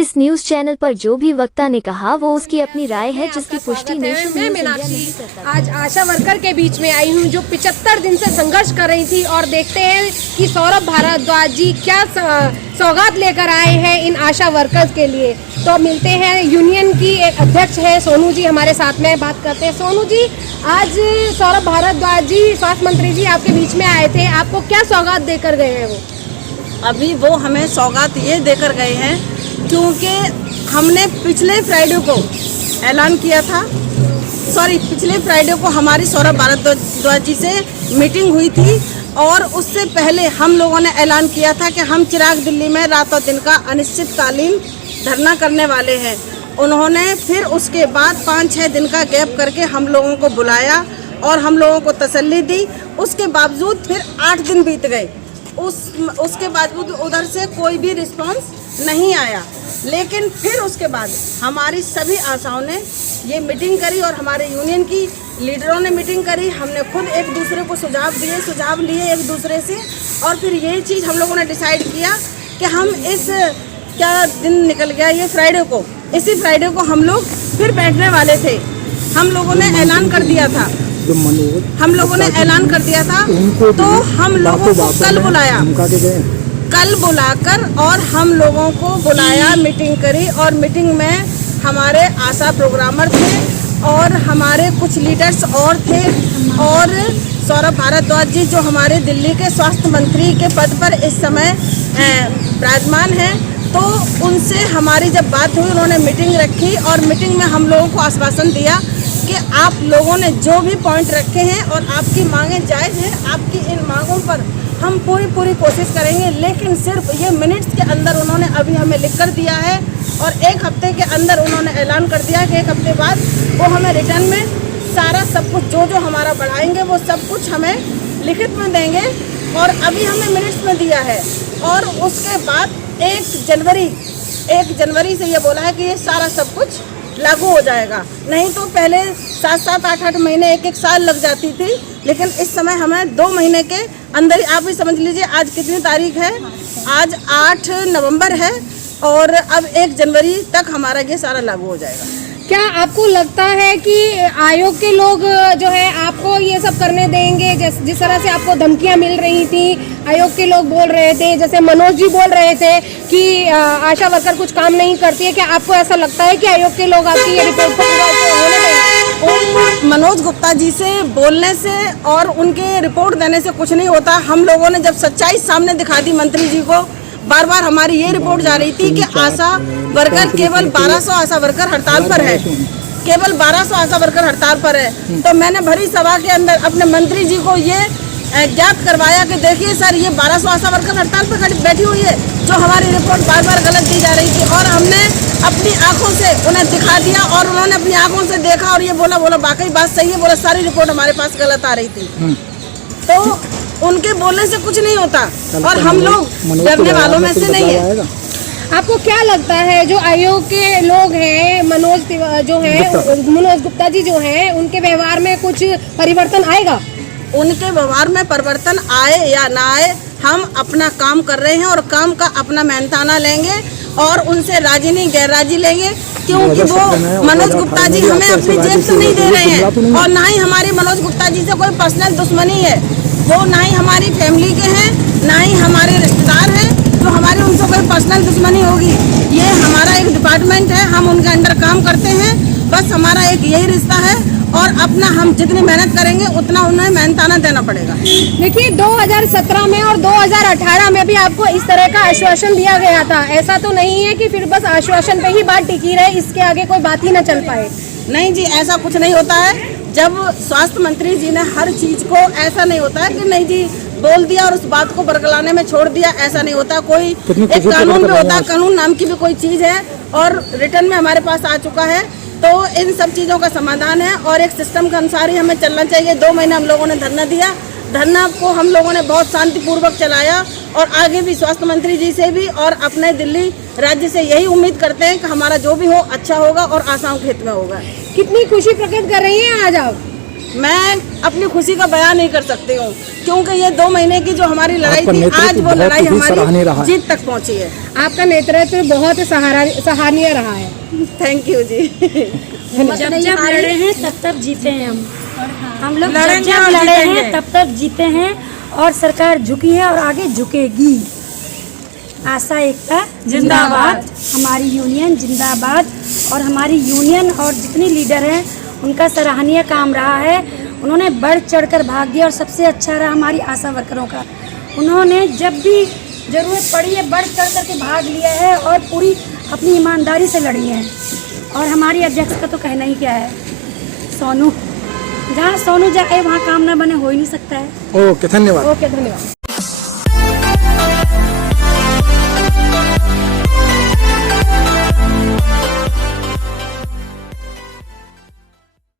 इस news channel पर जो भी वक्ता ने कहा वो उसकी अपनी राय है जिसकी पुष्टि मैं मीनाक्षी आज आशा वर्कर के बीच में आई हूँ जो 75 दिन से संघर्ष कर रही थी और देखते हैं कि सौरभ भारद्वाज जी क्या सौगात लेकर आए हैं इन आशा वर्कर्स के लिए। तो मिलते हैं यूनियन की एक अध्यक्ष है सोनू जी हमारे साथ में, बात करते हैं। सोनू जी, आज सौरभ भारद्वाज जी स्वास्थ्य मंत्री जी आपके बीच में आए थे, आपको क्या सौगात देकर गए हैं? वो अभी वो हमें सौगात ये देकर गए हैं क्योंकि हमने पिछले फ्राइडे को ऐलान किया था, पिछले फ्राइडे को हमारी सौरभ भारद्वाज जी से मीटिंग हुई थी और उससे पहले हम लोगों ने ऐलान किया था कि हम चिराग दिल्ली में रात और दिन का अनिश्चितकालीन धरना करने वाले हैं। उन्होंने फिर उसके बाद 5-6 दिन का गैप करके हम लोगों को बुलाया और हम लोगों को तसल्ली दी। उसके बावजूद फिर 8 दिन बीत गए, उसके बावजूद उधर से कोई भी रिस्पांस नहीं आया। लेकिन फिर उसके बाद हमारी सभी आशाओं ने ये मीटिंग करी और हमारे यूनियन की लीडरों ने मीटिंग करी। हमने खुद एक दूसरे को सुझाव लिए एक दूसरे से और फिर ये चीज़ हम लोगों ने डिसाइड किया कि हम इस क्या दिन निकल गया ये फ्राइडे को, इसी फ्राइडे को हम लोग फिर बैठने वाले थे। हम लोगों ने ऐलान कर दिया था तो हम लोगों को कल बुलाकर और हम लोगों को बुलाया, मीटिंग करी और मीटिंग में हमारे आशा प्रोग्रामर थे और हमारे कुछ लीडर्स और थे और सौरभ भारद्वाज जी जो हमारे दिल्ली के स्वास्थ्य मंत्री के पद पर इस समय विराजमान हैं, तो उनसे हमारी जब बात हुई उन्होंने मीटिंग रखी और मीटिंग में हम लोगों को आश्वासन दिया कि आप लोगों ने जो भी पॉइंट रखे हैं और आपकी मांगें जायज़ हैं, आपकी इन मांगों पर हम पूरी कोशिश करेंगे। लेकिन सिर्फ ये मिनट्स के अंदर उन्होंने अभी हमें लिख कर दिया है और 1 हफ्ते के अंदर उन्होंने ऐलान कर दिया कि 1 हफ्ते बाद वो हमें रिटर्न में सारा सब कुछ जो जो बढ़ाएंगे वो सब कुछ हमें लिखित में देंगे और अभी हमें मिनट्स में दिया है। और उसके बाद 1 जनवरी से ये बोला है कि ये सारा सब कुछ लागू हो जाएगा। नहीं तो पहले 7-7, 8-8 महीने 1-1 साल लग जाती थी, लेकिन इस समय हमें 2 महीने के अंदर, आप ही समझ लीजिए आज कितनी तारीख है, आज 8 नवंबर है और अब 1 जनवरी तक हमारा ये सारा लागू हो जाएगा। क्या आपको लगता है कि आयोग के लोग जो है आपको ये सब करने देंगे? जिस तरह से आपको धमकियां मिल रही थी, आयोग के लोग बोल रहे थे, जैसे मनोज जी बोल रहे थे कि आशा वर्कर कुछ काम नहीं करती है, क्या आपको ऐसा लगता है कि आयोग के लोग आपकी ये रिपोर्ट को पूरा होने देंगे? मनोज गुप्ता जी से बोलने से और उनके रिपोर्ट देने से कुछ नहीं होता। हम लोगों ने जब सच्चाई सामने दिखा दी मंत्री जी को, बार हमारी ये रिपोर्ट जा रही थी कि आशा वर्कर केवल 1200 आशा वर्कर हड़ताल पर है, केवल 1200 आशा वर्कर हड़ताल पर है। तो मैंने भरी सभा के अंदर अपने मंत्री जी को ये ज्ञात करवाया कि देखिए सर, ये 1200 आशा वर्कर हड़ताल पर बैठी हुई है, जो हमारी रिपोर्ट बार गलत दी जा रही थी और हमने अपनी आंखों से उन्हें दिखा दिया और उन्होंने अपनी आंखों से देखा और ये बोला वाकई बात सही है, बोला सारी रिपोर्ट हमारे पास गलत आ रही थी। तो उनके बोलने से कुछ नहीं होता और हम लोग डरने वालों में से नहीं है। आपको क्या लगता है जो आयोग के लोग हैं, मनोज गुप्ता जी जो हैं, उनके व्यवहार में कुछ परिवर्तन आएगा? उनके व्यवहार में परिवर्तन आए या ना आए, हम अपना काम कर रहे हैं और काम का अपना मेहनताना लेंगे और उनसे राजी नहीं गैर राजी लेंगे, क्योंकि वो मनोज गुप्ता जी हमें अपनी जेब से नहीं दे रहे हैं और ना ही हमारी मनोज गुप्ता जी से कोई पर्सनल दुश्मनी है। वो ना ही हमारी फैमिली के हैं, ना ही हमारे रिश्तेदार हैं, तो हमारी उनसे कोई पर्सनल दुश्मनी होगी। ये हमारा एक डिपार्टमेंट है, हम उनके अंडर काम करते हैं, बस हमारा एक यही रिश्ता है और अपना हम जितनी मेहनत करेंगे उतना उन्हें मेहनताना देना पड़ेगा। देखिए 2017 में और 2018 में भी आपको इस तरह का आश्वासन दिया गया था, ऐसा तो नहीं है कि फिर बस आश्वासन पे ही बात टिकी रहे, इसके आगे कोई बात ही न चल पाए? नहीं जी, ऐसा कुछ नहीं होता है। जब स्वास्थ्य मंत्री जी ने हर चीज को, ऐसा नहीं होता है कि नहीं जी बोल दिया और उस बात को बरगलाने में छोड़ दिया, ऐसा नहीं होता। कोई एक कानून भी होता है, कानून नाम की भी कोई चीज है और रिटर्न में हमारे पास आ चुका है, तो इन सब चीजों का समाधान है और एक सिस्टम के अनुसार ही हमें चलना चाहिए। 2 महीने हम लोगों ने धरना दिया, धरना को हम लोगों ने बहुत शांतिपूर्वक चलाया और आगे भी स्वास्थ्य मंत्री जी से भी और अपने दिल्ली राज्य से यही उम्मीद करते हैं कि हमारा जो भी हो अच्छा होगा और आशाओं के हित में होगा। कितनी खुशी प्रकट कर रही हैं आज आप? मैं अपनी खुशी का बयान नहीं कर सकती हूँ, क्योंकि ये 2 महीने की जो हमारी लड़ाई आपका थी, नेतृत्व आज वो बहुत लड़ाई ही सराहनीय रहा हमारी है। जीत तक पहुँची है। आपका नेतृत्व बहुत ही सराहनीय रहा है। थैंक यू जी। जब जब लड़े हैं तब तब जीते हैं हम लोग जब लड़ेंगे जब और लड़े जीतेंगे। हैं तब तब जीते हैं और सरकार झुकी है और आगे झुकेगी। आशा एकता जिंदाबाद, हमारी यूनियन जिंदाबाद। और हमारी यूनियन और जितने लीडर हैं उनका सराहनीय काम रहा है। उन्होंने बढ़ चढ़कर भाग दिया और सबसे अच्छा रहा हमारी आशा वर्करों का। उन्होंने जब भी ज़रूरत पड़ी है बढ़ चढ़ करके भाग लिया है और पूरी अपनी ईमानदारी से लड़ी है। और हमारी अध्यक्ष का तो कहना ही क्या है, सोनू, जहाँ सोनू जाए वहाँ काम ना बने, हो ही नहीं सकता है। ओके, धन्यवाद। ओके, धन्यवाद।